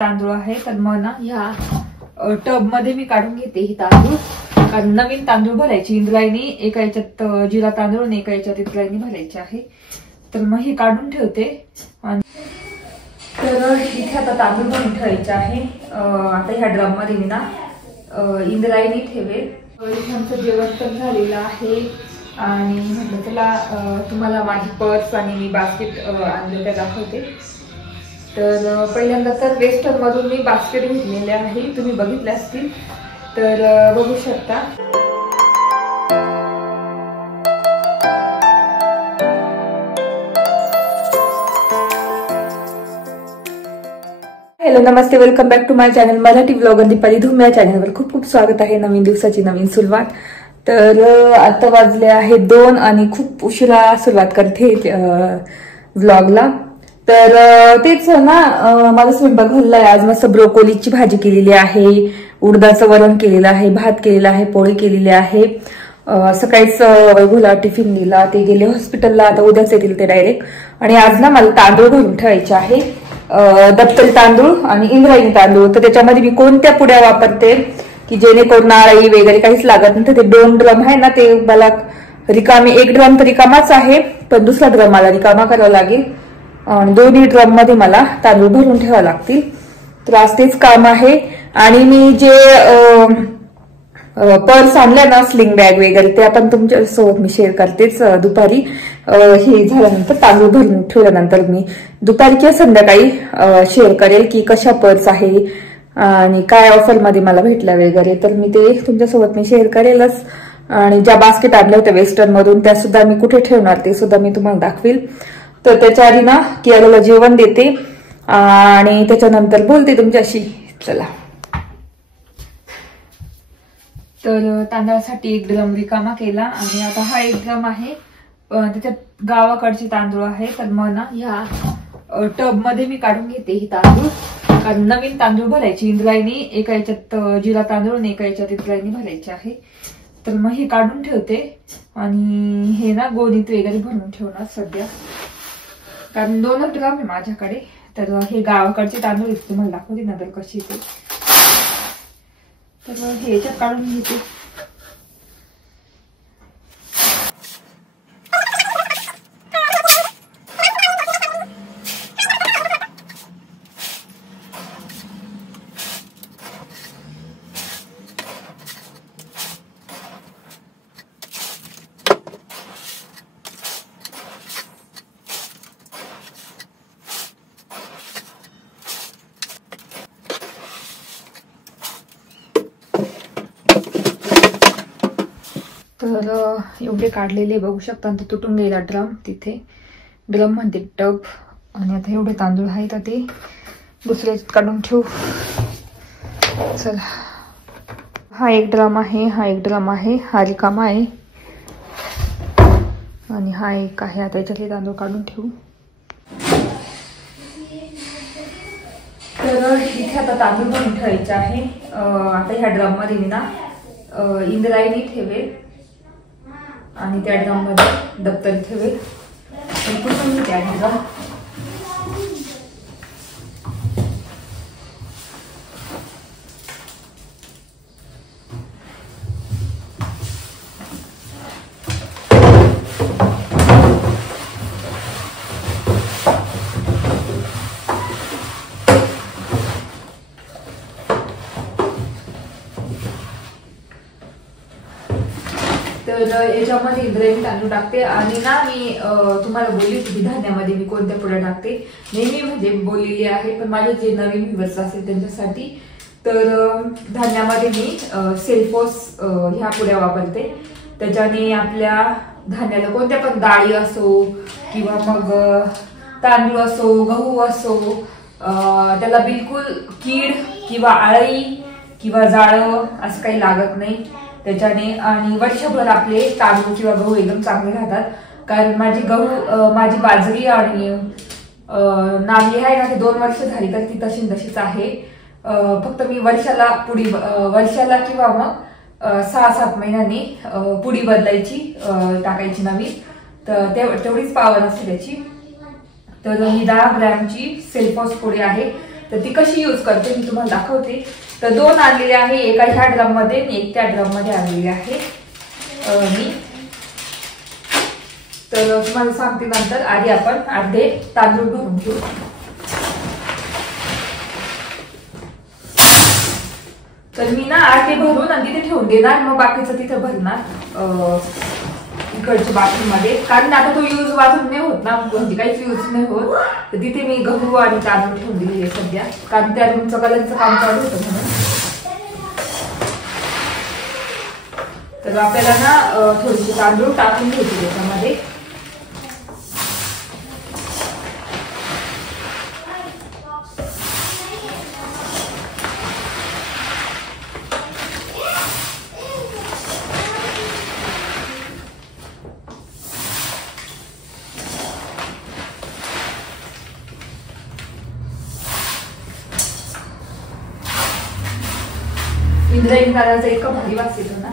तांदूळ आहे तर मग ना ह्या टब मध्ये मी काढून घेते ही तांदूळ, कारण नवीन तांदूळ भरायची इंद्रायणी, एका याच्यात जिरा तांदूळ आणि एका याच्यात इंद्रायणी भरायची आहे. तर मग हे काढून ठेवते. तर इथे आता तांदूळ भरून ठेवायचे आहे. आता ह्या ड्रम मध्ये मी ना इंद्रायणी ठेवेल. आमचं जेवण पण झालेलं आहे आणि म्हटलं त्याला तुम्हाला माझी पर्स आणि मी बास्केट आणलं त्या दाखवते. तर पहिल्यांदा तर वेस्टर्न मधून मी बास्केट घेतलेले आहे, तुम्ही बघितले असतील तर बघू शकता. हॅलो नमस्ते, welcome back to my channel Marathi vlog आणि दीपाली धूम या चॅनलवर खूप खूप स्वागत आहे. नवीन दिवसाची नवीन सुरुवात. तर आता वाजले आहे 2 आणि खूप उशिरा सुरुवात करते व्लॉगला. तर तेच ना, माझा स्वयंपाक झालेला आहे. आज मस्त ब्रोकोलीची भाजी केलेली आहे, उडदाचं वरण केलेलं आहे, भात केलेला आहे, पोळी केलेली आहे. सकाळीच वैभवला टिफिन दिला, ते गेले हॉस्पिटलला, आता उद्याच येतील ते डायरेक्ट. आणि आज ना मला तांदूळ भरून ठेवायचे आहे, दप्तरी तांदूळ आणि इंद्रायणी तांदूळ. तर त्याच्यामध्ये मी कोणत्या पुड्या वापरते की जेणेकरून नारळी वगैरे काहीच लागत नाही. तर ते 2 ड्रम आहे ना, ते मला रिकामी, 1 ड्रम तर रिकामाच आहे पण दुसरा ड्रम मला रिकामा करावा लागेल आणि 2 ड्रम मध्ये मला तांदूळ भरून ठेवावे लागतील. तर आज तेच काम आहे. आणि मी जे पर्स आणल्या ना, स्लिंग बॅग वगैरे, ते आपण तुमच्या सोबत मी शेअर करतेच दुपारी. हे झाल्यानंतर तांदूळ भरून ठेवल्यानंतर मी दुपारी किंवा संध्याकाळी शेअर करेल की कशा पर्स आहे आणि काय ऑफर मध्ये मला भेटल्या वगैरे. तर मी ते तुमच्यासोबत मी शेअर करेलच. आणि ज्या बास्केट आणल्या होत्या वेस्टर्न मधून त्या सुद्धा मी कुठे ठेवणार ते सुद्धा मी तुम्हाला दाखवेल. तर त्याच्या आधी ना कियाला जेवण देते आणि त्याच्यानंतर बोलते तुमच्याशी. चला. तर तांदळासाठी 1 ड्रम रिकामा केला आणि आता हा 1 ड्रम आहे, त्याच्यात गावाकडचे तांदूळ आहे. तर मग ना ह्या टब मध्ये मी काढून घेते ही तांदूळ, कारण नवीन तांदूळ भरायची इंद्रायणी, एका याच्यात जिरा तांदूळ आणि एका याच्यात इंद्रायणी भरायची आहे. तर मग हे काढून ठेवते आणि हे ना गोणीत वगैरे भरून ठेवणार सध्या, कारण 2 ड्रम आहे माझ्याकडे. तर हे गावाकडचे तांदूळ तुम्हाला दाखवते नंतर कशी ते. तर हे याच्यात काढून घेते. तर एवढे काढलेले बघू शकता, ते तुटून गेला ड्रम, तिथे ड्रम म्हणते टब. आणि आता एवढे तांदूळ आहेत तर ते दुसरे काढून ठेवू. चला. हा 1 ड्रम आहे, हा 1 ड्रम आहे, हा रिकामा आहे आणि हा 1 आहे. आता याच्यातले तांदूळ काढून ठेवू. तर इथे आता तांदूळ भरून ठेवायचे आहे. आता ह्या ड्रम मध्ये मी ना इंद्रायणी ठेवेल आणि त्या ड्रम मध्ये दप्तरी ठेवेल. पुसून घेते आधी ड्रम. तर याच्यामध्ये इंद्रायणी तांदूळ टाकते आणि ना मी तुम्हाला बोलली होती धान्यामध्ये मी कोणत्या पुड्या टाकते, नेहमी म्हणजे बोललेली आहे, पण माझे जे नवीन व्ह्यूअर्स असतील त्यांच्यासाठी. तर धान्यामध्ये मी सेल्फोस ह्या पुड्या वापरते. त्याच्याने आपल्या धान्याला कोणत्या पण डाळी असो किंवा मग तांदूळ असो, गहू असो, त्याला बिलकुल कीड किंवा आळी किंवा जाळं असं काही लागत नाही त्याच्याने. आणि वर्षभर आपले तांदूळ किंवा गहू एकदम चांगले राहतात. कारण माझी बाजरी आणि नागली आहे ना, ते 2 वर्ष झाली तर ती तशीच आहे. फक्त मी वर्षाला किंवा मग 6-7 महिन्यांनी पुडी बदलायची, टाकायची नवीन. तर तेवढीच पावर असते त्याची. तर ही 10 ग्रॅमची सेल्फॉस पुडी आहे तर ती कशी यूज करते मी तुम्हाला दाखवते. तर 2 आणलेले आहे, एका ह्या ड्रम मध्ये आणि एक त्या ड्रम मध्ये आणलेले आहे मी. तर तुम्हाला सांगते नंतर. आधी आपण अर्धे तांदूळ भरून घेऊ. तर मी ना अर्धे भरून आणि तिथे ठेवून देणार, मग बाकीचं तिथे भरणार इकडच्या बाथरूम मध्ये. कारण आता तो यूज बाथरूम नाही होत ना, म्हणजे काहीच यूज नाही होत. तर तिथे मी गहू आणि तांदूळ ठेवून दिलेले सध्या, कारण त्या रूमचं कलरचं काम चालू होतं म्हणून. तर आपल्याला ना थोडीशी तांदूळ टाकून घ्यायची त्याच्यामध्ये. इंद्रायणी तांदळाचा इतका भारी वास येतो ना.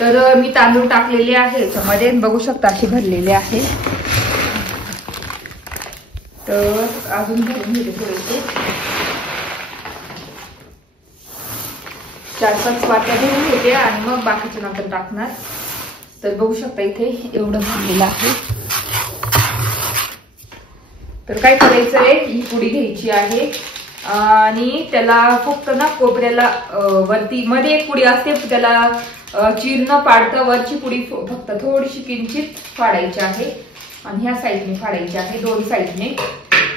तर मी तांदूळ टाकलेले आहे याच्यामध्ये, बघू शकता असे भरलेले आहे. तर अजून भरून घेते थोडेसे, 4-5 वाट्या भरून घेते आणि मग बाकीचे नंतर टाकणार. तर बघू शकता इथे एवढं भरलेलं आहे. तर काय करायचंय, ही पुडी घ्यायची आहे आणि त्याला फक्त ना कोपऱ्याला वरती मध्ये एक पुडी असते, त्याला चिरणं पाडतं. वरची पुडी फक्त थोडीशी किंचित फाडायची आहे आणि ह्या साईडने फाडायची आहे, 2 साईडने.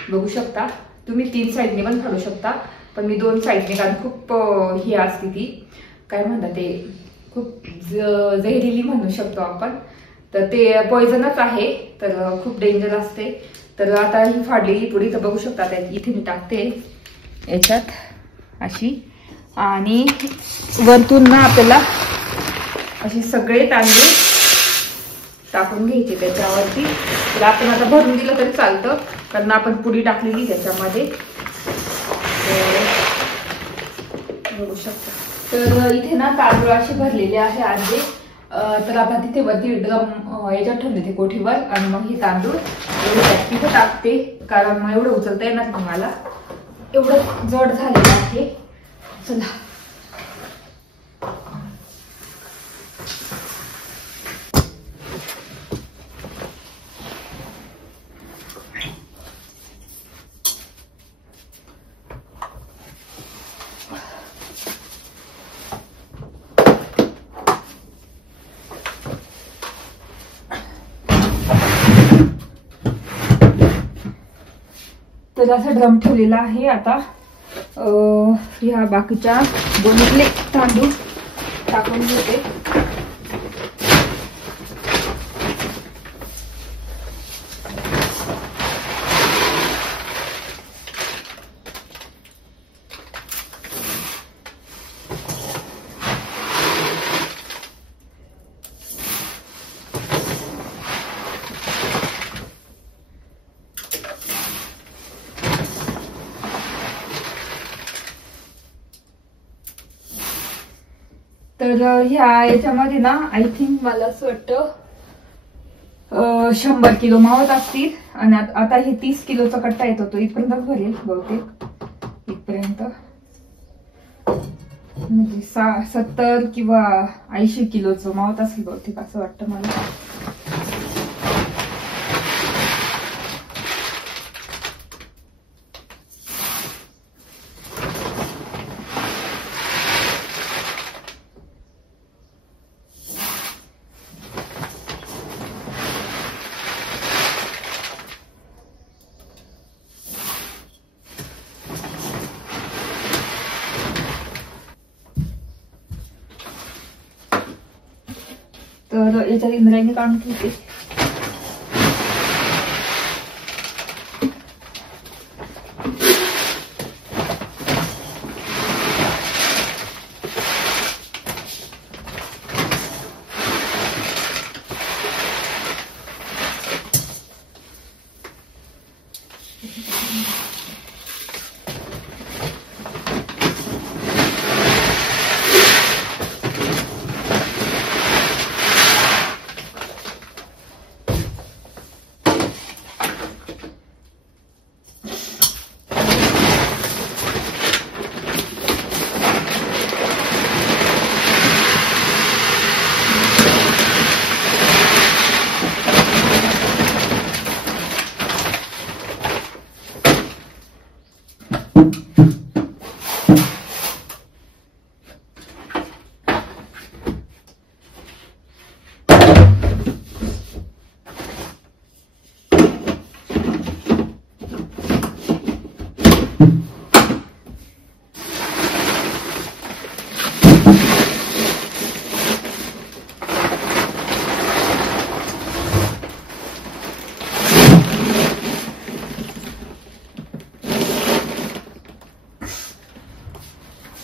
बघू शकता तुम्ही 3 साईडने पण फाडू शकता, पण मी 2 साईडने, कारण खूप ही असते ती काय म्हणतात ते, खूप जहरीली म्हणू शकतो आपण. तर ते पॉइझनच आहे, तर खूप डेंजर असते. तर आता ही फाडलेली पुडी तर बघू शकता इथे मी टाकते याच्यात अशी, आणि वरतून ना आपल्याला असे सगळे तांदूळ टाकून घ्यायचे त्याच्यावरती. तर आपण आता भरून दिलं तरी चालतं, कारण आपण पुडी टाकलेली त्याच्यामध्ये. बघू शकता. तर इथे ना तांदूळ असे भरलेले आहे अर्धे. तर आता तिथे वरती ड्रम याच्यात ठेवले ते कोठीवर, आणि मग हे तांदूळ तिथे टाकते, कारण एवढं उचलता येणार नाही मला, एवढं जड झालेलं आहे. चला तर असा ड्रम ठेवलेला आहे. आता ह्या बाकीच्या 2 तांदूळ टाकून घेते. तर ह्या याच्यामध्ये ना आय थिंक मला असं वाटतं 100 किलो मावत असतील, आणि आता हे 30 किलोचा कट्टा येतो, तो इथपर्यंत भरेल बहुतेक, इथपर्यंत. म्हणजे 70 किंवा 80 किलोचं मावत असेल बहुतेक, असं वाटतं मला. तर याच्यात इंद्रायणी काढून ठेवते.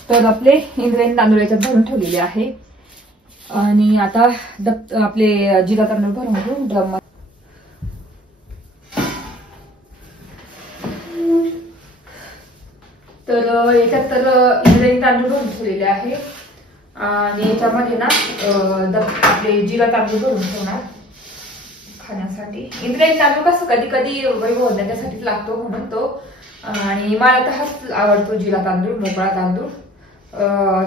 तर आपले इंद्रायणी तांदूळ याच्यात भरून ठेवलेले आहे आणि आता आपले जिरा तांदूळ भरून घेऊ ड्रम. तर याच्यात तर इंद्रायणी तांदूळ भरून ठेवलेले आहे आणि याच्यामध्ये ना आपले जिरा तांदूळ भरून ठेवणार खाण्यासाठी. इंद्रायणी तांदूळ कसं कधी कधी वैभव त्याच्यासाठी लागतो म्हणून तो, आणि मला तर हाच आवडतो जिरा तांदूळ, मोकळा तांदूळ.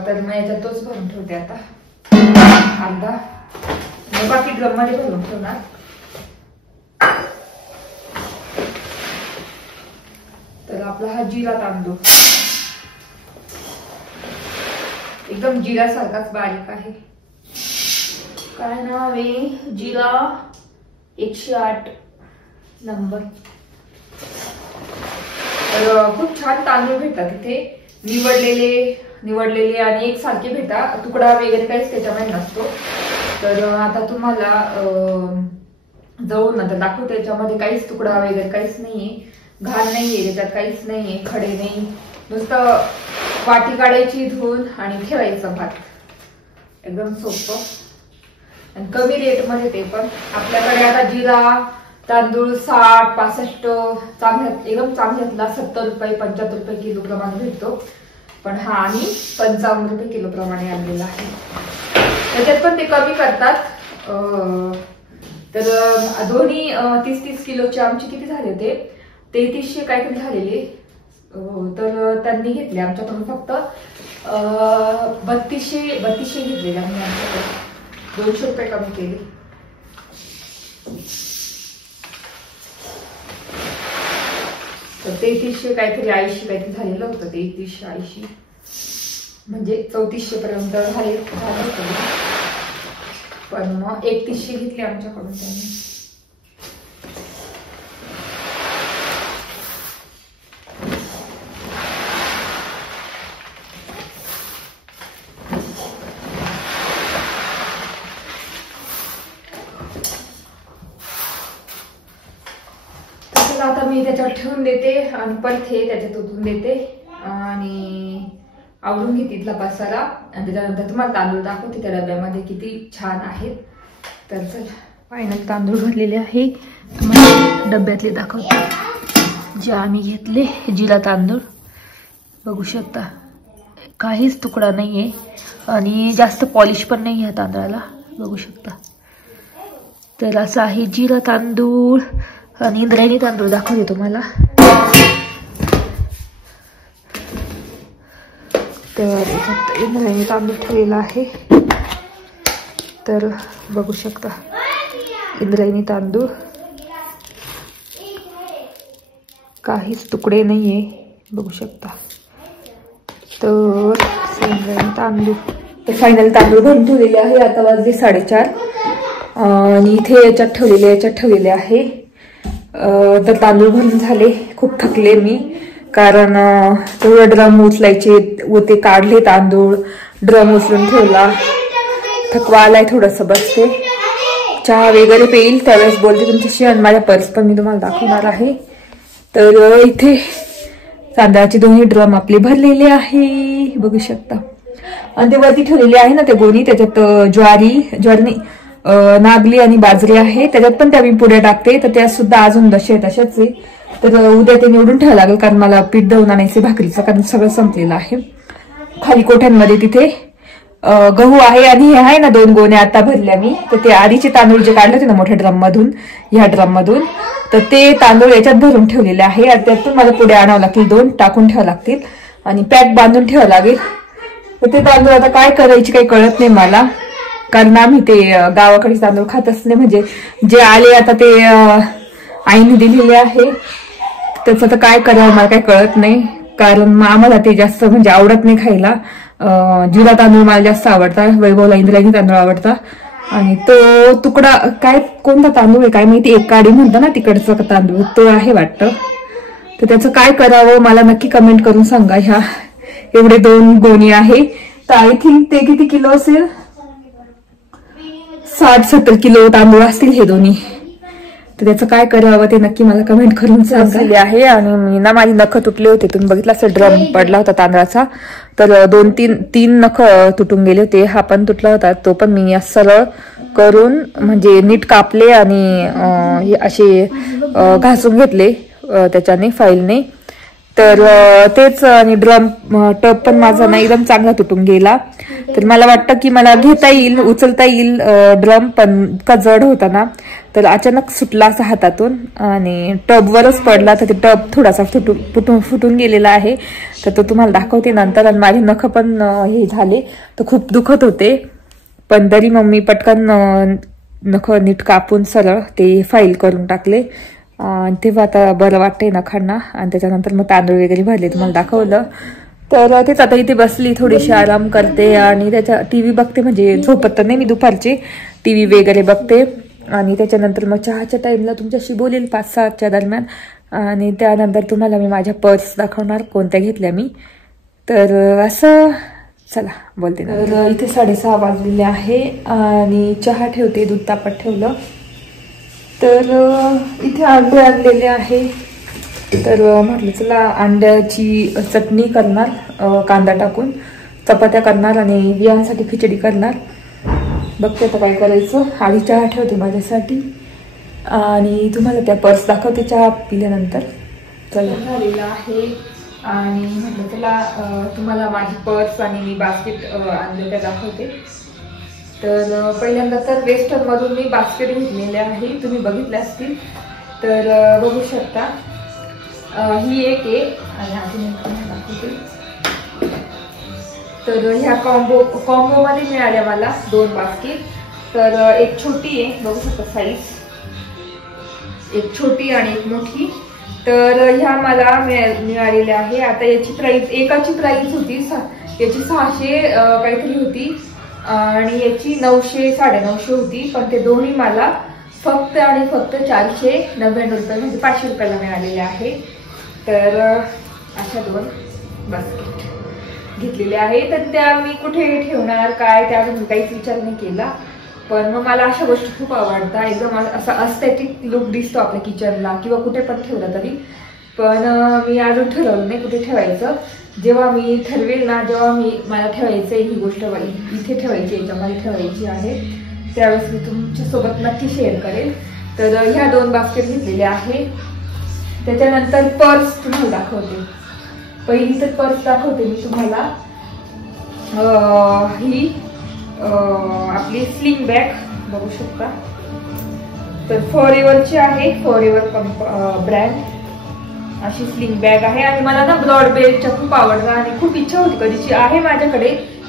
तर मग याच्यात तोच भरून ठेवते आता अर्धा, बाकी ड्रम मध्ये भरून ठेवणार. तर आपला हा जिरा तांदूळ एकदम जिऱ्यासारखाच बारीक आहे. काय नाव आहे? जिरा 108 नंबर. तर खूप छान तांदूळ भेटतात इथे, निवडलेले आणि एकसारखे भेटतात, तुकडा वगैरे काहीच त्याच्यामध्ये नसतो. तर आता तुम्हाला जवळून नंतर दाखवते. त्याच्यामध्ये काहीच तुकडा वगैरे काहीच नाहीये, घाण नाहीये त्याच्यात, काहीच नाहीये, खडे नाही. नुसतं वाटी काढायची धुवून आणि ठेवायचं भात. एकदम सोपं आणि कमी रेट मध्ये ते पण. आपल्याकडे आता जिरा तांदूळ 60-65 चांगल्यात एकदम चांगल्यातला 70 रुपये 75 रुपये किलो प्रमाणे भेटतो, पण हा आम्ही 55 रुपये किलो प्रमाणे आणलेला आहे. त्याच्यात पण ते कमी करतात. तर दोन्ही 30-30 किलोचे आमचे किती झाले होते? 3300 काहीतरी झालेले. तर त्यांनी घेतले आमच्याकडून फक्त 3200 घेतलेले आम्ही आमच्याकडे, 200 रुपये कमी केले. तर 3300 काहीतरी 80 काहीतरी झालेलं होतं. 3380 म्हणजे 3400 पर्यंत झाले होते, पण मग 3100 घेतले आमच्याकडून त्यांनी. आता मी त्याच्यावर ठेवून देते आणि परत हे त्याच्यात ओतून देते आणि आवडून घेते इथला पसारा. आणि त्याच्यानंतर तुम्हाला तांदूळ दाखवते त्या डब्यामध्ये किती छान आहेत. तर चल, फायनल तांदूळ भरलेले आहे, तुम्हाला डब्यातले दाखवते जे आम्ही घेतले. जिरा तांदूळ बघू शकता, काहीच तुकडा नाहीये आणि जास्त पॉलिश पण नाही या तांदळाला, बघू शकता. तर असं आहे जिरा तांदूळ. आणि इंद्रायणी तांदूळ दाखवते तुम्हाला. तर इंद्रायणी तांदूळ ठेवलेला आहे, तर बघू शकता इंद्रायणी तांदूळ, काहीच तुकडे नाहीये, बघू शकता. तर इंद्रायणी तांदूळ, तर फायनल तांदूळ भरून ठेवलेले आहे. आता वाजले 4:30 आणि इथे याच्यात ठेवलेले आहे. तर तांदूळ भरून झाले. खूप थकले मी, कारण तेवढं ड्रम उचलायचे व ते काढले तांदूळ, ड्रम उचलून ठेवला. थकवा आलाय, थोडंसं बसते, चहा वगैरे पेईल, त्यावेळेस बोलते तुमच्याशी. आणि माझ्या पर्स पण मी तुम्हाला दाखवणार आहे. तर इथे तांदळाचे दोन्ही ड्रम आपले भरलेले आहे, बघू शकता. आणि ते वरती ठेवलेले आहे ना ते गोणी, त्याच्यात ज्वारी नाही, नागली आणि बाजरी आहे. त्याच्यात पण त्या मी पुढे टाकते, तर त्या सुद्धा अजून तशाच आहे. तर उद्या ते निवडून ठेवावं लागेल, कारण मला पीठ दळून आणायचे भाकरीचं, कारण सगळं संपलेलं आहे. खाली कोठ्यांमध्ये तिथे गहू आहे आणि हे आहे ना 2 गोण्या आता भरल्या मी. तर ते आधीचे तांदूळ जे काढले होते ना मोठ्या ड्रम मधून, ह्या ड्रम मधून, तर ते तांदूळ याच्यात भरून ठेवलेले आहे. आणि त्यातून मला पुढे आणावं लागतील, 2 टाकून ठेवावं लागतील आणि पॅक बांधून ठेवावं लागेल. तर ते तांदूळ आता काय करायचे काही कळत नाही मला, कारण आम्ही ते गावाकडे तांदूळ खातच नाही. म्हणजे जे आले आता ते आईने दिलेले आहे, त्याचं तर काय करावं मला काही कळत नाही, कारण आम्हाला ते जास्त म्हणजे आवडत नाही खायला. जिरा तांदूळ मला जास्त आवडता, वैभवला इंद्रायणी तांदूळ आवडता. आणि तो तुकडा काय कोणता तांदूळ आहे काय माहिती, एक काडी म्हणता ना तिकडचा तांदूळ, तो आहे वाटतं. तर त्याचं काय करावं मला नक्की कमेंट करून सांगा. ह्या एवढे 2 गोणी आहे, तर आय थिंक ते किती किलो असेल, 60-70 किलो तांदूळ असतील हे दोन्ही. तर त्याचं काय करावं ते नक्की मला कमेंट करून सांगले आहे. आणि मी ना माझी नखं तुटले होते, तुम्ही बघितलं असेल ड्रम पडला होता तांदळाचा, तर 2-3 नखं तुटून गेले होते. हा पण तुटला होता, तो पण मी सरळ करून म्हणजे नीट कापले आणि असे घासून घेतले त्याच्याने फाईलने. तर तेच, आणि ड्रम टब पण माझा ना एकदम चांगला तुटून गेला. तर मला वाटतं की मला घेता येईल, उचलता येईल ड्रम, पण इतका जड होता ना, तर अचानक सुटला असा हातातून आणि टबवरच पडला. तर ते टब थोडासा फुटून गेलेला आहे, तर तो तुम्हाला दाखवते नंतर. आणि माझे नख पण हे झाले, तर खूप दुखत होते, पण तरी मग मी पटकन नख नीट कापून सरळ ते फाईल करून टाकले. तेव्हा आता बरं वाटतंय नखांना. आणि त्याच्यानंतर मग तांदूळ वगैरे भरले, तुम्हाला दाखवलं. तर तेच आता इथे बसली, थोडीशी आराम करते आणि त्याच्या टीव्ही बघते. म्हणजे झोपत तर नाही मी दुपारची, टीव्ही वगैरे बघते. आणि त्याच्यानंतर मग चहाच्या टाइमला तुमच्याशी बोलेल 5-6च्या दरम्यान. आणि त्यानंतर तुम्हाला मी माझ्या पर्स दाखवणार, कोणत्या घेतल्या मी. तर असं चला बोलते ना. तर इथे 6:30 वाजलेले आहे आणि चहा ठेवते, दूध तापत ठेवलं. तर इथे अंडे आणलेले आहे, तर म्हटलं चला अंड्याची चटणी करणार, कांदा टाकून चपात्या करणार आणि बियांसाठी खिचडी करणार. बघते आता काय करायचं. आधी चहा ठेवते माझ्यासाठी आणि तुम्हाला त्या पर्स दाखवते चहा पिल्यानंतर. चला झालेलं आहे आणि म्हटलं चला तुम्हाला माझी पर्स आणि मी बास्केट आणले त्या दाखवते. तर पहिल्यांदा तर वेस्टर्न मधून मी बास्केट घेतलेले आहे, तुम्ही बघितले असतील तर बघू शकता. ही एक आहे आणि अजून दाखवते. तर ह्या कॉम्बो मध्ये मिळाल्या मला 2 बास्केट. तर एक छोटी आहे, बघू शकता साईज, एक छोटी आणि एक मोठी. तर ह्या मला मिळालेल्या आहे. आता याची प्राइस, एकाची प्राइस होती याची 600 काहीतरी होती आणि याची 900-950 होती, पण ते दोन्ही मला फक्त आणि फक्त 499 रुपये म्हणजे 500 रुपयाला मिळालेले आहे. तर अशा 2 बास्केट घेतलेल्या आहे. तर त्या मी कुठे ठेवणार काय त्या अजून काहीच विचार नाही केला, पण मग मला अशा गोष्टी खूप आवडतात. एकदम असा अस्थेटिक लुक दिसतो आपल्या किचनला किंवा कुठे पण ठेवलं तरी. पण मी अजून ठरवलं नाही कुठे ठेवायचं. जेव्हा मी ठरवेल ना, जेव्हा मला ठेवायचं ही गोष्ट इथे ठेवायची, याच्यामध्ये ठेवायची आहे, त्यावेळेस मी तुमच्यासोबत नक्की शेअर करेल. तर ह्या 2 बास्केट घेतलेल्या आहे. त्याच्यानंतर पर्स तुम्हाला दाखवते. पहिली तर पर्स दाखवते मी तुम्हाला. ही आपली स्लिंग बॅग बघू शकता. तर फॉरएव्हरची आहे, फॉरएव्हर ब्रँड अशी स्लिंग बॅग आहे. आणि मला ना ब्रॉड बेल्टच्या खूप आवडतात आणि खूप इच्छा होती कधीची. आहे माझ्याकडे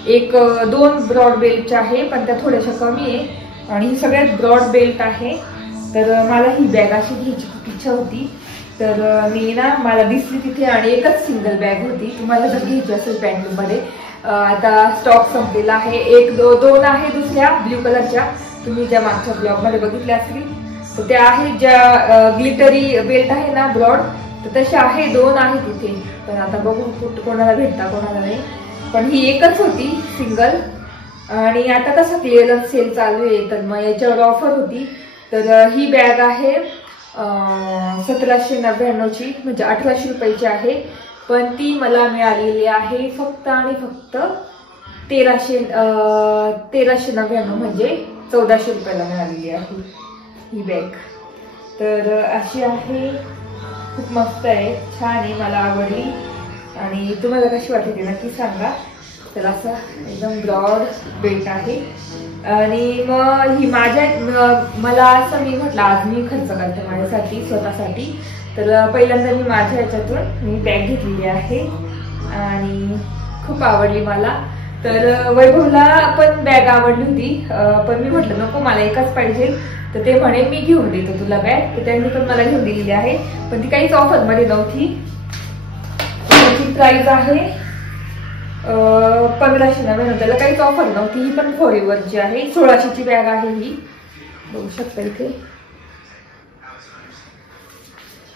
1-2 ब्रॉड बेल्टच्या आहे, पण त्या थोड्याशा कमी आहे आणि ही सगळ्यात ब्रॉड बेल्ट आहे. तर मला ही बॅग अशी घ्यायची खूप इच्छा होती. तर मी ना, मला दिसली तिथे आणि एकच सिंगल बॅग होती. तुम्हाला जर घ्यायची असेल पॅन्ट मध्ये, आता स्टॉक संपलेला आहे. 1-2 आहे दुसऱ्या ब्ल्यू कलरच्या, तुम्ही ज्या मागच्या ब्लॉग मध्ये बघितल्या असतील तर त्या आहेत. ज्या ग्लिटरी बेल्ट आहे ना ब्रॉड, तर तशा आहे 2 आहे तिथे. पण आता बघू कोणाला भेटता कोणाला नाही, पण ही एकच होती सिंगल. आणि आता कसं क्लिअरन्स सेल चालू आहे, तर मग याच्यावर ऑफर होती. तर ही बॅग आहे 1799ची, म्हणजे 1800 रुपयाची आहे. पण ती मला मिळालेली आहे फक्त आणि फक्त 1399, म्हणजे 1400 रुपयाला मिळालेली आहे ही बॅग. तर अशी आहे, खूप मस्त आहे, छान आहे, मला आवडली. आणि तुम्हाला कशी वाटते ते नक्की सांगा. तर असं एकदम ब्रॉड बेल्ट आहे. आणि मग ही मला असं मी म्हटलं आज मी खर्च करते माझ्यासाठी, स्वतःसाठी. तर पहिल्यांदा मी माझ्या ह्याच्यातून मी बॅग घेतलेली आहे आणि खूप आवडली मला. तर वैभवला पण बॅग आवडली होती, पण मी म्हटलं नको मला एकच पाहिजे. तर ते म्हणे मी घेऊन देतो तुला बॅग. तर त्यांनी पण मला घेऊन दिलेली आहे, पण ती काहीच ऑफर मध्ये नव्हती. त्याची प्राइस आहे 1599, त्याला काहीच ऑफर नव्हती. ही पण फॉरएव्हरची आहे, 1600ची बॅग आहे ही, बघू शकता इथे.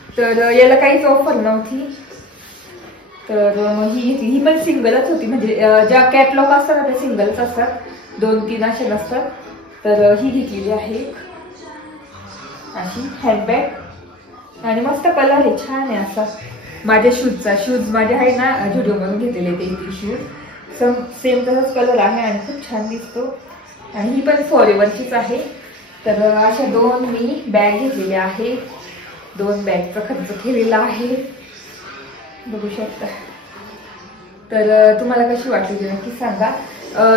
तर याला काहीच ऑफर नव्हती. तर ही पण सिंगलच होती, म्हणजे ज्या कॅटलॉग असतात ना त्या सिंगलच असतात, 2-3 अशा नसतात. तर ही घेतलेली आहे. अशी हँडबॅग आणि मस्त कलर आहे, छान आहे असा माझ्या शूज माझे आहे ना झुडिओ मधून घेतलेले ते शूज सेम तसाच कलर आहे आणि खूप छान दिसतो आणि ही पण फॉरेवरचीच आहे। तर अशा 2 मी बॅग घेतलेल्या आहे, 2 बॅगचा खर्च केलेला आहे बघू शकता। तर तुम्हाला कशी वाटली ते नक्की सांगा।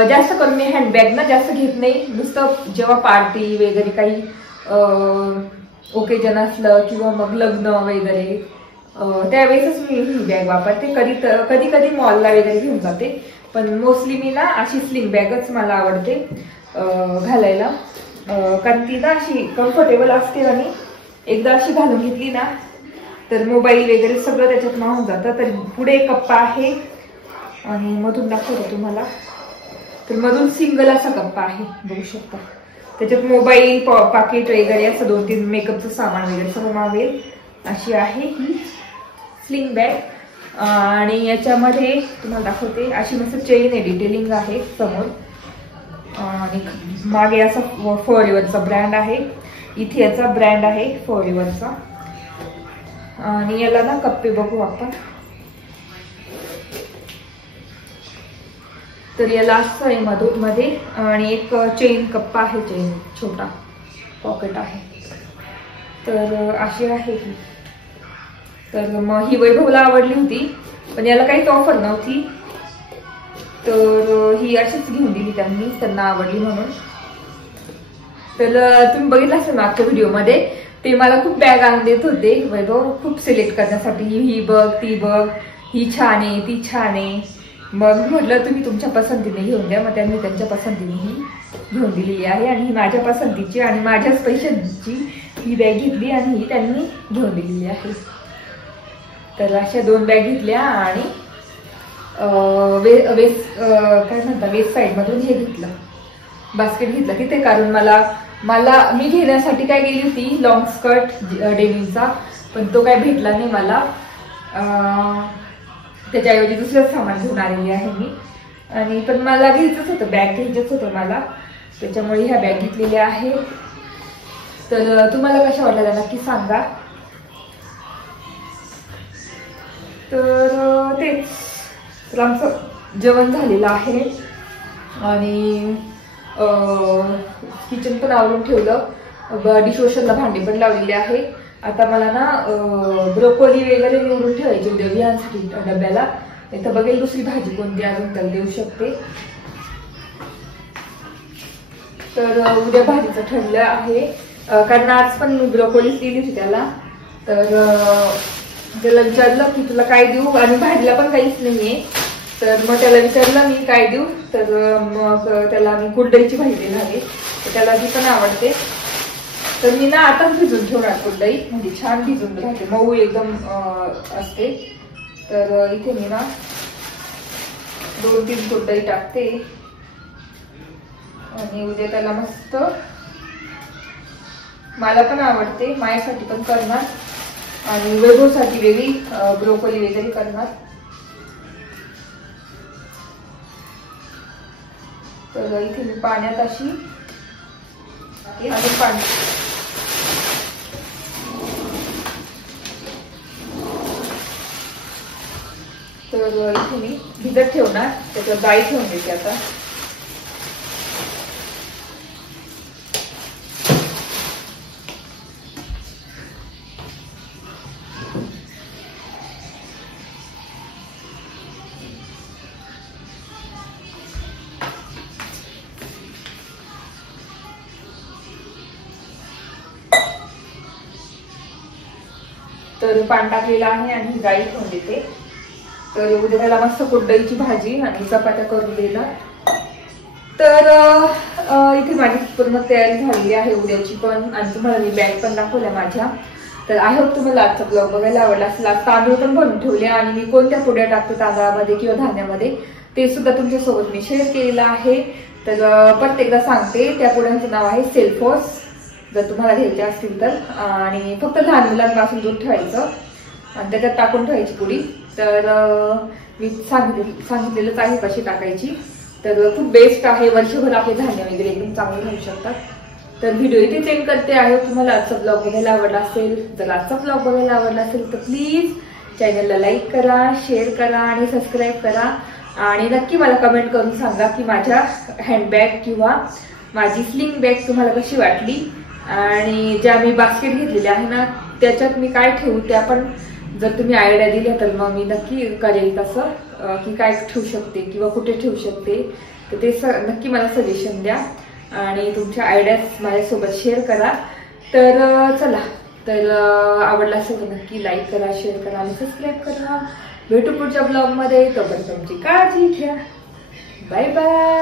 जास्त करून मी हँडबॅग ना जास्त घेत नाही, नुसतं जेव्हा पार्टी वगैरे काही ओकेजन असलं किंवा मग लग्न वगैरे त्यावेळेसच मी ही बॅग वापरते। कधी कधी मॉलला वगैरे घेऊन जाते, पण मोस्टली मी ना अशी स्लिंग बॅगच मला आवडते घालायला, कारण ती ना अशी कम्फर्टेबल असते आणि एकदा अशी घालून घेतली ना तर मोबाईल वगैरे सगळं त्याच्यात मावून जातं। तर पुढे कप्पा आहे आणि मधून दाखवतो तुम्हाला, तर मधून सिंगल असा कप्पा आहे बघू शकता, त्याच्यात मोबाईल पाकिट वगैरे असं 2-3 मेकअपचं सामान वगैरे सगळं मावेल अशी आहे ही स्लिंग बॅग। आणि याच्यामध्ये तुम्हाला दाखवते अशी मस्त चेन आहे, डिटेलिंग आहे समोर आणि मागे असा फॉरेवरचा ब्रँड आहे, इथे याचा ब्रँड आहे फॉरेवरचा आणि याला ना कप्पे बघू आपण। तर याला असं आहे मध्ये आणि एक चेन कप्पा आहे, चेन छोटा पॉकेट आहे, तर अशी आहे ही। तर मग ही वैभवला आवडली होती पण याला काहीच ऑफर नव्हती, तर ही अशीच घेऊन दिली त्यांनी, त्यांना आवडली म्हणून। तर तुम्ही बघितलं असेल मागच्या व्हिडिओमध्ये ते मला खूप बॅग आणून देत होते वैभव, खूप सिलेक्ट करण्यासाठी, ही बघ ती बघ, ही छान आहे ती छान आहे, मग म्हटलं तुम्ही तुमच्या पसंतीने घेऊन द्या, मग त्यांनी त्यांच्या पसंतीने ही घेऊन दिलेली आहे आणि ही माझ्या पसंतीची आणि माझ्याच पैशांची ही बॅग घेतली आणि ही त्यांनी घेऊन दिलेली आहे। तर अशा 2 बॅग घेतल्या आणि काय म्हणतात वेस्ट साईड मधून हे घेतलं, बास्केट घेतलं तिथे, कारण मला मी घेण्यासाठी काय गेली होती लॉंग स्कर्ट डेनिमचा, पण तो काय भेटला नाही मला, त्याच्याऐवजी दुसरं सामान घेऊन आलेली आहे मी। आणि पण मला घ्यायचंच होतं, बॅग घ्यायचंच होतं मला, त्याच्यामुळे ह्या बॅग घेतलेल्या आहेत। तर तुम्हाला कशा वाटल्या नक्की सांगा। तर तेच, तर आमचं जेवण झालेलं आहे आणि किचन पण आवरून ठेवलं, डिशवॉशरला भांडी पण लावलेली आहे। आता मला ना ब्रोकोली वगैरे निवडून ठेवायची उद्या विहांसाठी डब्याला, इथं बघेल दुसरी भाजी कोणती अजून त्याला देऊ शकते। तर उद्या भाजीचं ठरलं आहे, कारण आज पण मी ब्रोकोलीच दिली होती त्याला, तर त्याला विचारलं की तुला काय देऊ आणि भाजीला पण काहीच नाहीये, तर मग त्याला विचारलं मी काय देऊ, तर मग त्याला मी कुरडईची भाजी देणार आहे, तर त्याला ती पण आवडते। तर मी ना आता भिजून ठेवणार कुरडई, म्हणजे छान भिजून राहते, मऊ एकदम असते। तर इथे मी ना 2-3 कुरडई टाकते आणि उद्या त्याला मस्त, मला पण आवडते, माझ्यासाठी पण करणार आणि वैभवसाठी वेगळी ब्रोकोली वगैरे करणार। तर इथे मी पाण्यात अशी आणि पाणी, तर इथे मी भिजत ठेवणार, त्याच्यावर डाळी ठेवून देते आता। तर पाणी टाकलेलं आहे आणि डाळी ठेवून देते। तर उद्या त्याला मस्त कुरडईची भाजी आणि चपात्या करून देणार। तर इथे माझी पूर्ण तयारी झालेली आहे उद्याची पण, आणि तुम्हाला मी बॅग पण दाखवल्या माझ्या। तर आय होप तुम्हाला आजचा ब्लॉग बघायला आवडला असेल। आज तांदूळ पण भरून ठेवले आणि मी कोणत्या पुड्या टाकते तांदळामध्ये किंवा धान्यामध्ये ते सुद्धा तुमच्यासोबत मी शेअर केलेलं आहे। तर परत एकदा सांगते, त्या पुड्यांचं नाव आहे सेल्फोस, जर तुम्हाला घ्यायचे असतील तर, आणि फक्त लहान मुलांपासून दूर ठेवायचं आणि त्याच्यात टाकून ठेवायची पुडी। तर मी सांगितलेलंच आहे कशी टाकायची, तर खूप बेस्ट आहे, वर्षभर आपले धान्य वगैरे एकदम चांगले राहू शकतात। तर व्हिडिओ इथे सेंड करते आहे. तुम्हाला आजचा ब्लॉग बघायला आवडला असेल, जर आजचा ब्लॉग बघायला आवडला असेल तर प्लीज चॅनलला लाईक करा, शेअर करा आणि सबस्क्राईब करा. आणि नक्की मला कमेंट करून सांगा की माझ्या हँडबॅग किंवा माझी स्लिंग बॅग तुम्हाला कशी वाटली. आणि ज्या मी बास्केट घेतलेल्या आहे ना त्याच्यात मी काय ठेवू त्या पण जर तुम्ही आयडिया दिल्या तर मग मी नक्की करेल तसं, की काय ठेवू शकते किंवा कुठे ठेवू शकते. तर ते नक्की मला सजेशन द्या आणि तुमच्या आयडियाज माझ्यासोबत शेअर करा. तर चला, तर आवडला असेल तर नक्की लाईक करा, शेअर करा आणि सबस्क्राईब करा. भेटू पुढच्या ब्लॉग मध्ये. तोपर्यंत तुमची काळजी घ्या. Bye bye.